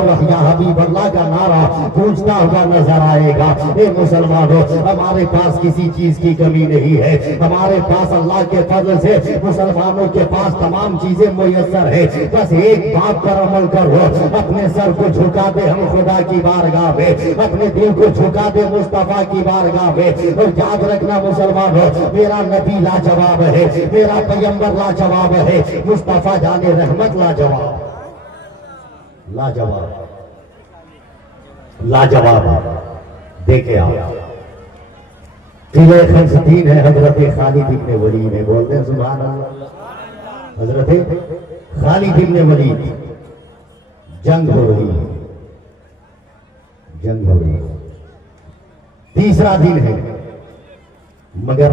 حبیب اللہ کا نعرہ گونجتا ہوا نظر آئے گا. اے مسلمانوں ہمارے پاس کسی چیز کی کمی نہیں ہے, ہمارے پاس اللہ کے فضل سے مسلمانوں کے پاس تمام چیزیں میسر ہے. بس ایک بات پر عمل کرو, اپنے سر کو جھکا دے ہم خدا کی بارگاہ میں, اپنے دل کو جھکا دے مصطفیٰ کی بارگاہ میں. اور یاد رکھنا مسلمانوں میرا نبی لاجواب ہے, میرا پیغمبر لاجواب ہے, مصطفیٰ جان رحمت لاجواب, لاجواب, لاجواب. دیکھیں آپ قلعہ خمسدین ہے حضرت خالد ابن ولید ہے, بولتے ہیں سبحان اللہ. حضرت خالد ابن ولید, جنگ ہو رہی ہے, جنگ ہو رہی ہے, 3را دن ہے مگر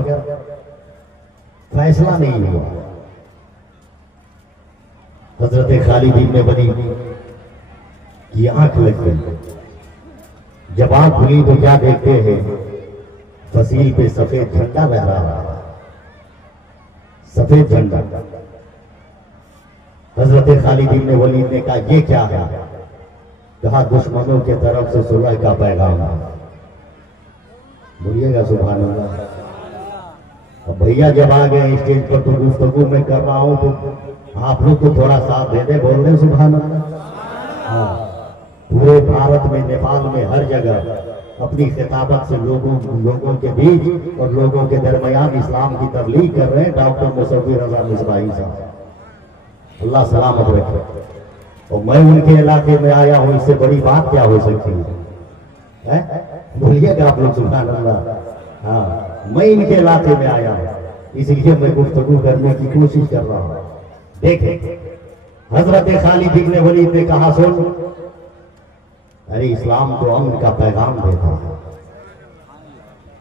فیصلہ نہیں ہوا. حضرت خالد ابن ولید کی آنکھ لگ گئی. جب آنکھ کھلی تو کیا دیکھتے ہیں, فصیل پہ سفید جھنڈا لہرا رہا ہے, سفید جھنڈا. حضرت خالد ابن ولید نے کہا یہ کیا ہے؟ کہا دشمنوں کے طرف سے صلح کا پیغام ہے. بولیے گا سبحان اللہ. اب بھیا جب آ گئے اسٹیج پر تو گفتگو میں کر رہا ہوں تو آپ لوگ کو تھوڑا ساتھ دے دیں, بول رہے سبحان اللہ. ہاں پورے بھارت میں, نیپال میں, ہر جگہ اپنی خطابت سے لوگوں کے بیچ اور لوگوں کے درمیان اسلام کی تبلیغ کر رہے ہیں ڈاکٹر مصور رضا مصباحی صاحب, اللہ سلامت رکھے. اور میں ان کے علاقے میں آیا ہوں, اس سے بڑی بات کیا ہو سکتی ہے؟ بولیے گا آپ لوگ سبحان اللہ. ہاں میں ان کے علاقے میں آیا ہوں, اس لیے میں گفتگو کرنے کی کوشش کر رہا ہوں. دیکھیں حضرت خالد ابن ولید نے کہا سن, ارے اسلام تو امن کا پیغام دیتا ہے,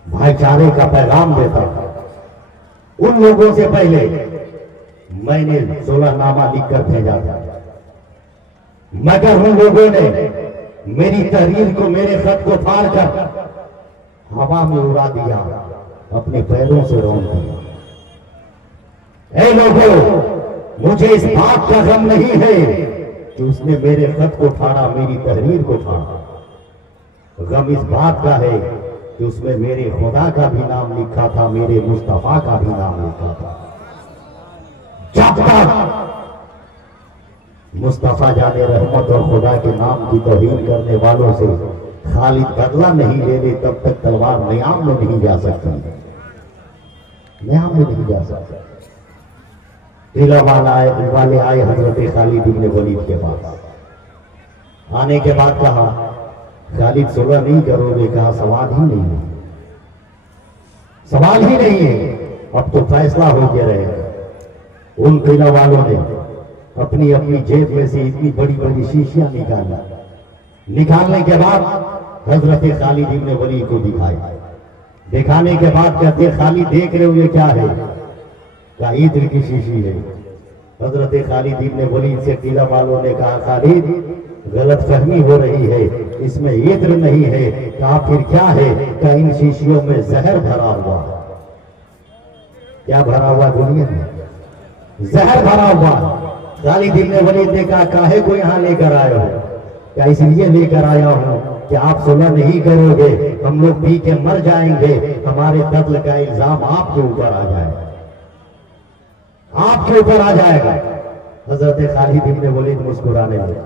بھائی چارے کا پیغام دیتا ہے. ان لوگوں سے پہلے میں نے صلح نامہ لکھ کر بھیجا تھا, مگر ان لوگوں نے میری تحریر کو, میرے خط کو پھاڑ کر ہوا میں اڑا دیا, اپنے پیروں سے رون دیا. اے لوگوں مجھے اس بات کا غم نہیں ہے کہ اس نے میرے خط کو پھاڑا, میری تحریر کو پھاڑا. غم اس بات کا ہے کہ اس میں میرے خدا کا بھی نام لکھا تھا, میرے مصطفیٰ کا بھی نام لکھا تھا. جب تک مصطفیٰ جان رحمت اور خدا کے نام کی توہین کرنے والوں سے خالد بدلہ نہیں لے لے تب تک تلوار نیام میں نہیں جا سکتی، نیام میں نہیں جا سکتی۔ قلعہ والے آئے حضرت خالد بن ولید کے پاس، آنے کے بعد کہا خالد صلح نہیں کرو گے؟ کہا سوال ہی نہیں ہے، سوال ہی نہیں ہے، اب تو فیصلہ ہو کے رہے۔ ان قلعہ والوں نے اپنی اپنی جیب میں سے اتنی بڑی بڑی شیشیاں نکالنے کے بعد حضرت خالد بن ولید کو دکھائی، دکھانے کے بعد کہتے خالد دیکھ رہے ہو یہ کیا ہے؟ کہا عطر کی شیشی ہے۔ حضرت خالد بن ولید سے قلعہ والوں نے کہا خالد غلط فہمی ہو رہی ہے، اس میں عطر نہیں ہے۔ کہا پھر کیا ہے؟ کہ ان شیشیوں میں زہر بھرا ہوا۔ کیا بھرا ہوا دنیا میں؟ زہر بھرا ہوا۔ خالد بن ولید نے کہا کاہے کو یہاں لے کر آئے ہو؟ کیا اس لیے لے کر آیا ہوں کہ آپ صلح نہیں کرو گے، ہم لوگ پی کے مر جائیں گے، ہمارے قتل کا الزام آپ کے اوپر آ جائے گا، آپ کے اوپر آ جائے گا۔ حضرت خالد بن ولید مسکرانے لگے۔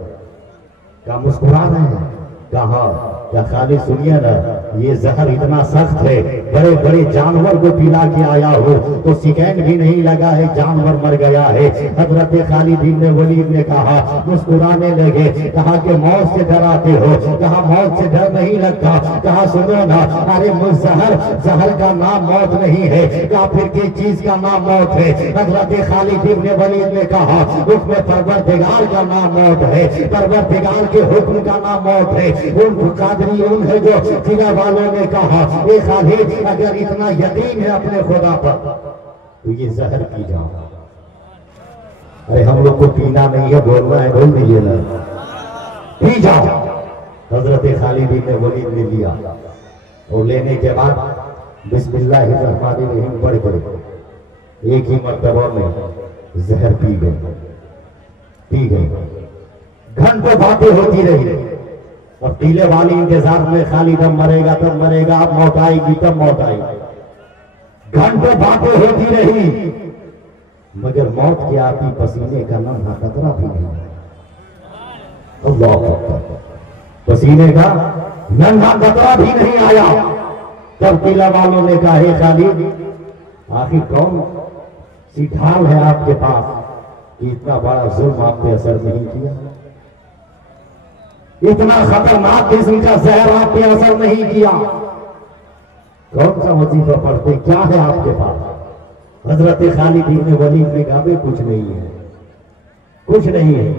کہا مسکرا رہے ہیں؟ کہا کیا خالد سنیے نا، یہ زہر اتنا سخت ہے، بڑے بڑے جانور کو پلا کے آیا ہو تو سیکنڈ بھی نہیں لگا ہے جانور مر گیا ہے۔ حضرت خالد بن ولید نے کہا مسکرانے لگے، کہا کہ موت سے ڈراتے ہو؟ کہا موت سے ڈر نہیں لگتا۔ کہا سنو نا، ارے زہر کا نام موت نہیں ہے۔ کہا پھر کس چیز کا نام موت ہے؟ حضرت خالد بن ولید نے کہا حکم پروردگار کا نام موت ہے، پروردگار کے حکم کا نام موت ہے۔ ان قادریون ہے جو قلعہ والوں نے کہا اے خالد اگر اتنا یقین ہے اپنے خدا پر تو یہ زہر پی جاؤ۔ ارے ہم لوگ کو پینا نہیں ہے، بولنا ہے، بول دیجیے نا، پی جاؤ۔ حضرت خالد بن ولید نے لیا اور لینے کے بعد بسم اللہ الرحمن الرحیم پڑھ پڑے ایک ہی مرتبہ میں زہر پی گئے۔ گھنٹوں باتیں ہوتی رہی، اور قلعے والی انتظار میں خالد اب مرے گا تب مرے گا، اب موت آئے گی تب موت آئے گی۔ گھنٹوں باتیں ہوتی رہی مگر موت کے آتی پسینے کا ننھا قطرہ بھی نہیں۔ اللہ اکبر، پسینے کا ننھا قطرہ بھی نہیں آیا۔ تب قلعہ والوں نے کہا ہے خالد آخر کون سی ڈھال ہے آپ کے پاس کہ اتنا بڑا ظلم آپ پہ اثر نہیں کیا، اتنا خطرناک قسم کا زہر آپ پہ اثر نہیں کیا؟ کون سا وظیفہ پڑھتے، کیا ہے آپ کے پاس؟ حضرت خالد بن ولید نے کہا کچھ نہیں ہے، کچھ نہیں ہے۔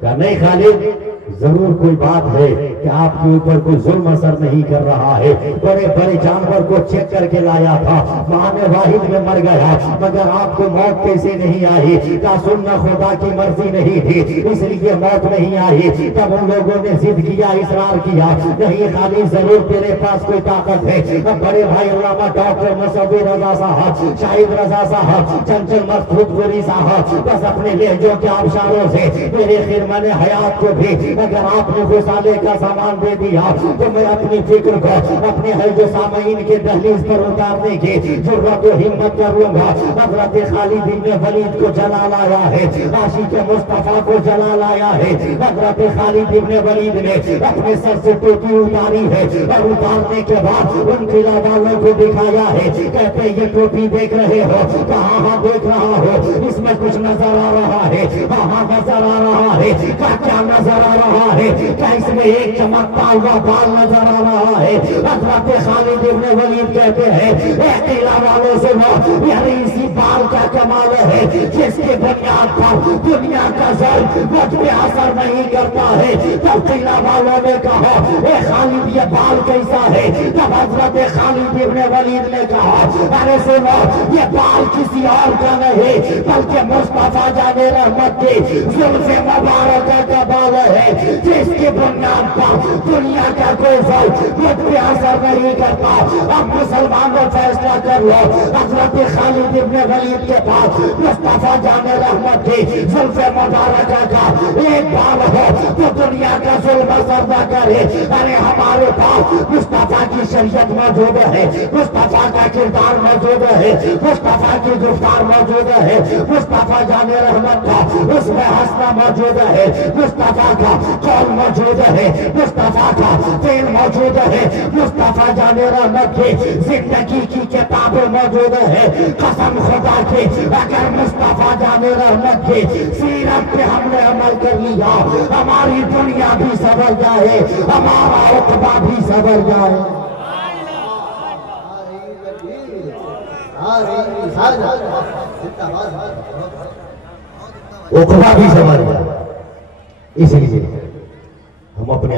کہا نہیں خالد ضرور کوئی بات ہے کہ آپ کے اوپر کوئی ظلم اثر نہیں کر رہا ہے، بڑے بڑے جانور کو چیک کر کے لایا تھا، مانے واحد میں مر گیا مگر آپ کو موت کیسے نہیں آئی؟ کہا سننا خدا کی مرضی نہیں تھی اس لیے موت نہیں آئی۔ تب ان لوگوں نے ضد کیا، اصرار کیا، نہیں خالد ضرور تیرے پاس کوئی طاقت ہے۔ اب بڑے بھائی علامہ ڈاکٹر مصور رضا صاحب، شاہد رضا صاحب، چنچل مسعود پوری صاحب بس اپنے لہجوں کے آبشاروں سے میرے خرمن حیات کو بھی اگر آپ نے غسالے کا سامان دے دیا تو میں اپنی فکر کو اپنے حج سامعین کے دہلیز پر اتارنے کی جرات و ہمت کر لوں گا۔ حضرت خالد بن ولید کو جلال آیا ہے، عاشق مصطفیٰ کو جلال آیا ہے۔ حضرت خالد بن ولید نے اپنے سر سے ٹوپی اتاری ہے اور اتارنے کے بعد ان قلعہ والوں کو دکھایا ہے، کہتے یہ ٹوپی دیکھ رہے ہو؟ کہاں ہاں دیکھ رہا ہو، اس میں کچھ نظر آ رہا ہے؟ ہاں ہاں نظر آ رہا ہے۔ کیا نظر آ رہا ہے؟ کیا اس میں ایک چمکتا ہوا بال نظر آ رہا ہے؟ حضرت خالد بن ولید کہتے ہیں اے قلعہ والوں سے یعنی اسی بال کا کمال ہے جس کے بنیاد پر دنیا کا زر مجھ پہ اثر نہیں کرتا ہے۔ تب قلعہ والوں نے کہا اے خالد یہ بال کیسا ہے؟ تب حضرت خالد بن ولید نے کہا ارے سنو یہ بال کسی اور کا نہیں بلکہ مصطفیٰ جان رحمت کی زلف مبارکہ کا بال ہے، جس کے بنیاد پر دنیا کا کوئی فرق مجھ پہ اثر نہیں کرتا. اب مسلمانوں فیصلہ کر لو. حضرت خالد ابن ولید کے پاس مصطفیٰ جان رحمت کی زلف مبارکہ کا ایک بال ہو تو دنیا کا ظلم اثر نہ کرے. ارے ہمارے پاس مصطفیٰ کی شریعت موجود ہے, مصطفیٰ کا کردار موجود ہے, مصطفیٰ کی گفتار موجود ہے, مصطفیٰ جان رحمت کا اس میں ہنسنا موجود ہے, مصطفیٰ کا قول موجود ہے, مصطفیٰ کا فعل موجود ہے, مصطفیٰ جان رحمت کی زندگی کی کتابیں موجود ہے. قسم خدا کی اگر مصطفیٰ جان رحمت کی سیرت پہ ہم نے عمل کر لیا ہماری دنیا بھی سنور جائے, ہمارا عقبہ بھی سنور جائے. عقبہ بھی سنور جائے. اس لیے ہم اپنے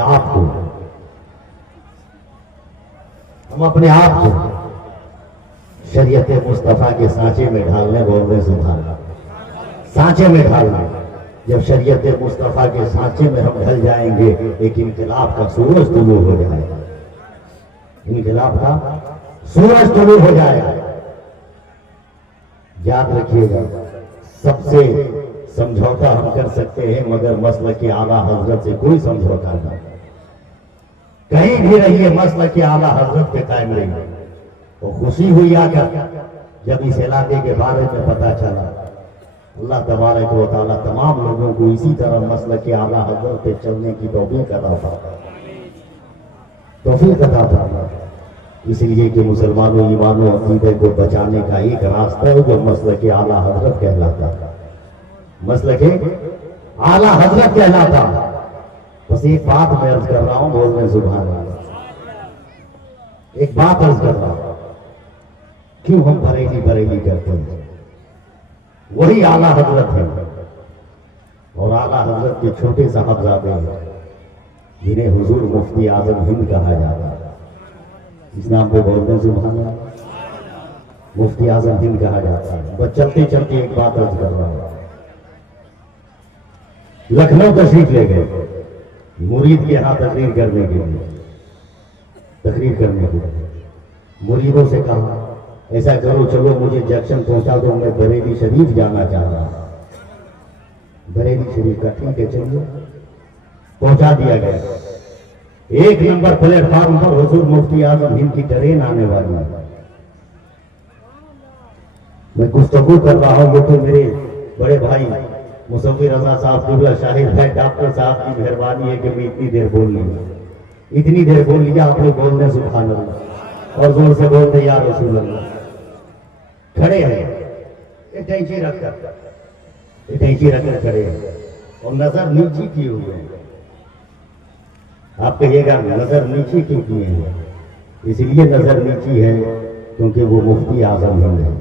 آپ کو شریعت مصطفیٰ کے سانچے میں ڈھالنے بول رہے سبحان اللہ. سانچے میں ڈھالنا. جب شریعت مصطفیٰ کے سانچے میں ہم ڈھل جائیں گے ایک انقلاب کا سورج طلوع ہو جائے گا. انقلاب کا سورج طلوع ہو جائے گا. یاد رکھیے گا سب سے سمجھوتا ہم کر سکتے ہیں مگر مسلک اعلیٰ حضرت سے کوئی سمجھوتا نہ. کہیں بھی رہیے مسلک اعلیٰ حضرت پہ قائم رہیے. تو خوشی ہوئی آ کر جب اس علاقے کے بارے میں پتا چلا. اللہ تبارک و تعالیٰ تمام لوگوں کو اسی طرح مسلک اعلیٰ حضرت پہ چلنے کی توفیق عطا فرمائے. اس لیے کہ مسلمانوں ایمان و عقیدے کو بچانے کا ایک راستہ ہے جو مسلک اعلیٰ حضرت کہلاتا. مسلک اعلیٰ حضرت کہلاتا. بس ایک بات میں عرض کر رہا ہوں, بول رہے سبحان اللہ. ایک بات عرض کر رہا ہوں, کیوں ہم بریلی کرتے ہیں؟ وہی اعلیٰ حضرت ہے اور اعلیٰ حضرت کے چھوٹے صاحبزادے ہیں جنہیں حضور مفتی اعظم ہند کہا جاتا ہے. اس نام پہ بولتے ہیں سبحان اللہ. مفتی اعظم ہند کہا جاتا ہے. بس چلتے چلتے ایک بات عرض کر رہا ہوں. لکھنؤ تشریف لے گئے مرید کے ہاں تقریر کرنے کے لیے. مریدوں سے کہا ایسا کرو چلو مجھے جنکشن پہنچا دو, میں بریلی شریف جانا چاہ رہا ہوں. بریلی شریف کا ٹھیک ہے چلیے, پہنچا دیا گیا. 1 نمبر پلیٹ فارم پر حضور مفتی اعظم ہند کی ٹرین آنے والی ہے. میں گفتگو کر رہا ہوں. یہ تو میرے بڑے بھائی مصور رضا صاحب قبلہ شاہد بھائی ڈاکٹر صاحب کی مہربانی ہے کہ میں اتنی دیر بول لیا. آپ لوگ بول رہے سبحان اللہ اور زور سے بول رہے یا رسول اللہ. کھڑے ہیں ٹینچی رکھ کر کھڑے ہیں اور نظر نیچی کیے ہوئے ہیں. آپ کہیے گا نظر نیچی کیوں کیے ہیں؟ اس لیے نظر نیچی ہے کیونکہ وہ مفتی اعظم ہند ہیں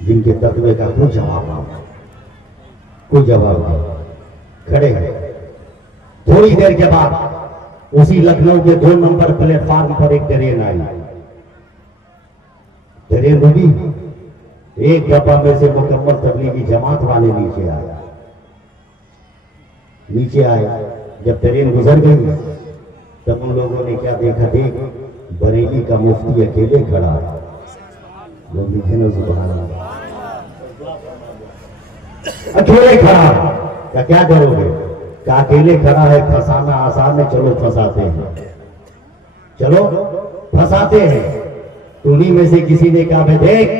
جن کے تقوی کا کوئی جواب نہیں. کھڑے ہیں. تھوڑی دیر کے بعد اسی لکھنؤ کے 2 نمبر پلیٹ فارم پر ایک ٹرین آئی. ٹرین رکی. ایک ڈبہ میں سے مکمل تبلیغی جماعت والے نیچے آئے. جب ٹرین گزر گئی تب ان لوگوں نے کیا دیکھا, دیکھ بریلی کا مفتی اکیلے کھڑا ہے. لوگ دیکھے نا سبحان اللہ, اکیلے کھڑا. کیا کرو گے؟ کہ اکیلے کھڑا ہے, پھنسانا آسان ہے, چلو پھنساتے ہیں. تو انہی میں سے کسی نے کہا دیکھ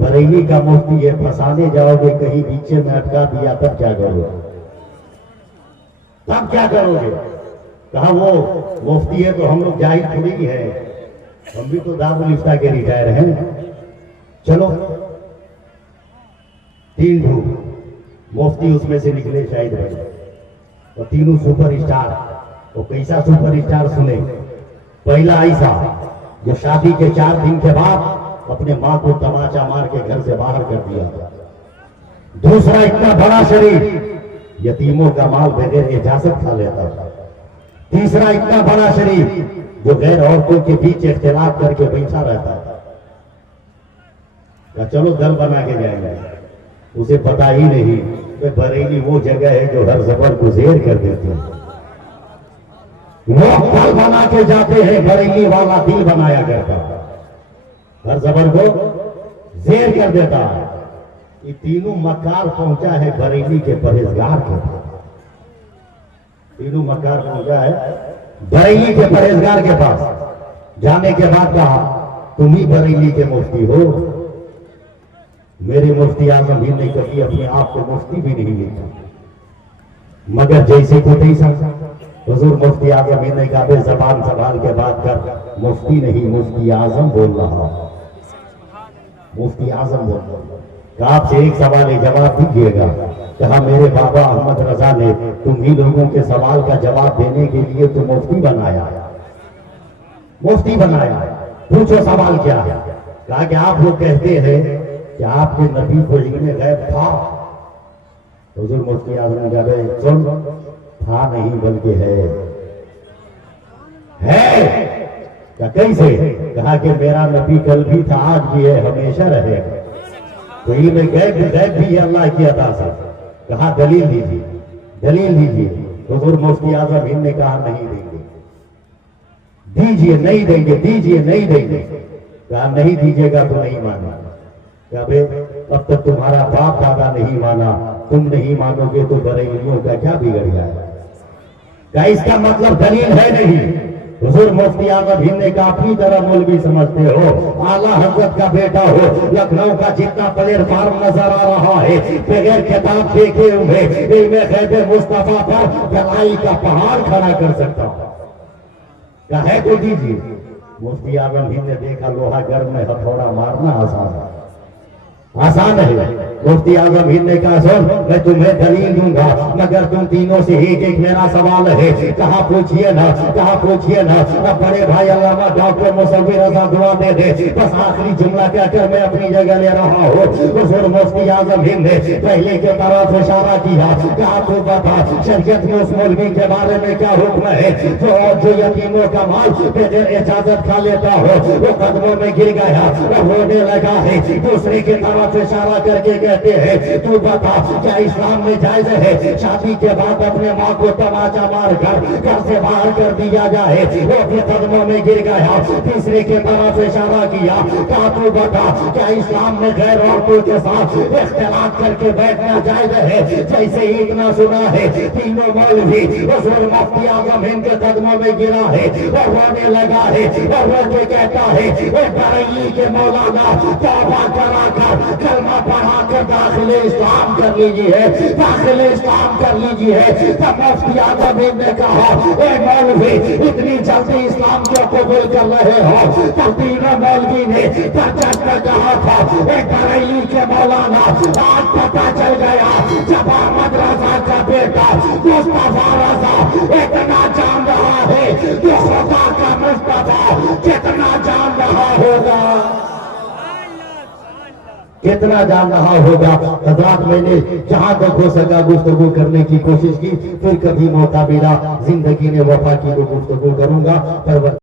بریلی کا مفتی ہے, پھنسانے جاؤ گے کہیں نیچے میں اٹکا دیا تب کیا کرو گے؟ کہا وہ مفتی ہے تو ہم لوگ جاہل تھوڑی ہے, ہم بھی تو دارالفتہ کے ریٹائر ہیں. چلو 3 مفتی اس میں سے نکلے شاہد بھائی, اور تینوں سپر اسٹار. اور کیسا سپر اسٹار سنے؟ پہلا ایسا جو شادی کے 4 دن کے بعد اپنے ماں کو تماچا مار کے گھر سے باہر کر دیا. دوسرا اتنا بڑا شریف یتیموں کا مال بغیر اجازت کھا لیتا تھا. تیسرا اتنا بڑا شریف جو غیر عورتوں کے بیچ اختلاف کر کے بیٹھا رہتا تھا. چلو گھر بنا کے جائیں گے, اسے پتا ہی نہیں کہ بریلی وہ جگہ ہے جو ہر زبر کو زیر کر دیتی ہے. وہ پھل بنا کے جاتے ہیں، بریلی والا دل بنایا کرتا ہے، ہر زبر کو زیر کر دیتا ہے. یہ تینوں مکار پہنچا ہے بریلی کے پرہیزگار کے پاس. تینوں مکار پہنچا ہے بریلی کے پرہیزگار کے پاس. جانے کے بعد کہا تم ہی بریلی کے مفتی ہو. میرے مفتی اعظم ہی نے کبھی اپنے آپ کو مفتی بھی نہیں لکھا، مگر جیسے کو تیسا. حضور مفتی اعظم ہی نے کہا بے زبان سنبھال کے بات کر، مفتی نہیں مفتی اعظم بول رہا. مفتی اعظم بول رہا کہ آپ سے ایک سوال جواب دیجیے گا. کہا میرے بابا احمد رضا نے تم ہی لوگوں کے سوال کا جواب دینے کے لیے تو مفتی بنایا. مفتی بنایا، پوچھو سوال کیا ہے. کہا کہ آپ لوگ کہتے ہیں کہ آپ کے نبی کو علم غیب تھا. حضور مفتی اعظم نے کہا سن، تھا نہیں بلکہ ہے. کہا کیسے؟ کہا کہ میرا نبی کل بھی تھا، آج بھی ہے، ہمیشہ رہے گا. تو علم غیب بھی ہے اللہ کی عطا سے. کہا دلیل دیجیے، دلیل دیجیے. حضور مفتی اعظم ہند نے کہا نہیں دیں گے. دیجیے نہیں دیں گے، دیجیے نہیں دیں گے. کہا نہیں دیجیے گا تو نہیں مانا. کہا بے اب تک تمہارا باپ دادا نہیں مانا، تم نہیں مانو گے تو بریلیوں کا کیا بگڑ جائے. کہا اس کا مطلب دلیل ہے نہیں. حضور مفتی اعظم ہند نے کہا اپنی طرح مولوی سمجھتے ہو، اعلیٰ حضرت کا بیٹا ہو، لکھنؤ کا جتنا پلیٹ فارم نظر آ رہا ہے بغیر کتاب دیکھے ہوئے علم غیب مصطفیٰ پر گواہی کا پہاڑ کھڑا کر سکتا ہوں. کہا ہے تو دیجیے. مفتی اعظم ہند نے دیکھا لوہا گرم میں ہتھوڑا مارنا آسان ہے، آسان ہے. مفتی اعظم ہند نے کہا سن میں تمہیں دلیل دوں گا، مگر تم تینوں سے ایک ایک میرا سوال ہے. کہاں پوچھئے نا، کہاں پوچھئے نا. اب بڑے بھائی علامہ ڈاکٹر مصور رضا دعا دے دے. بس آخری جملہ کہہ کر میں اپنی جگہ لے رہا ہوں. حضور مفتی اعظم ہند نے پہلے کے طرف اشارہ کیا. کہا تو بتا شریعت میں اس مولوی کے بارے میں کیا حکم ہے جو یتیموں کا مال بغیر اجازت کھا لیتا ہو. وہ قدموں میں گر گیا اور رونے لگا ہے. دوسرے کے طرف اشارہ کر کے کہتے ہیں تو بتا کیا اسلام میں جائز ہے شادی کے بعد اپنے ماں کو تماچا مار کر گھر سے باہر کر دیا جائے. وہ بھی قدموں میں گر گیا. تیسرے کے طرف اشارہ کیا. کہا تو بتا کیا اسلام میں غیر عورتوں کے ساتھ اختلاط کر کے بیٹھنا جائز ہے. جیسے ہی اتنا سنا ہے تینوں مولوی حضور مفتی اعظم ہند کے قدموں میں گرا ہے اور رونے لگا ہے اور رو کے کہتا ہے بریلی کے مولانا توبہ کرا کر کلمہ پڑھا کر داخل اسلام کر لیجیے، داخل اسلام کر لیجیے. تب مفتی اعظم ہند نے کہا اے مولوی اتنی جلدی اسلام کو قبول کر رہے ہو. تب تینوں مولوی نے چٹ کر کہا تھا بریلی کے مولانا آج پتہ چل گیا جب احمد رضا کا بیٹا مصطفیٰ رضا اتنا جان رہا ہے تو خدا کا مصطفیٰ کتنا جان رہا ہوگا، کتنا جان رہا ہوگا. حضرات میں نے جہاں تک ہو سکا گفتگو کرنے کی کوشش کی، پھر کبھی موقع ملا زندگی نے وفا کی تو گفتگو کروں گا.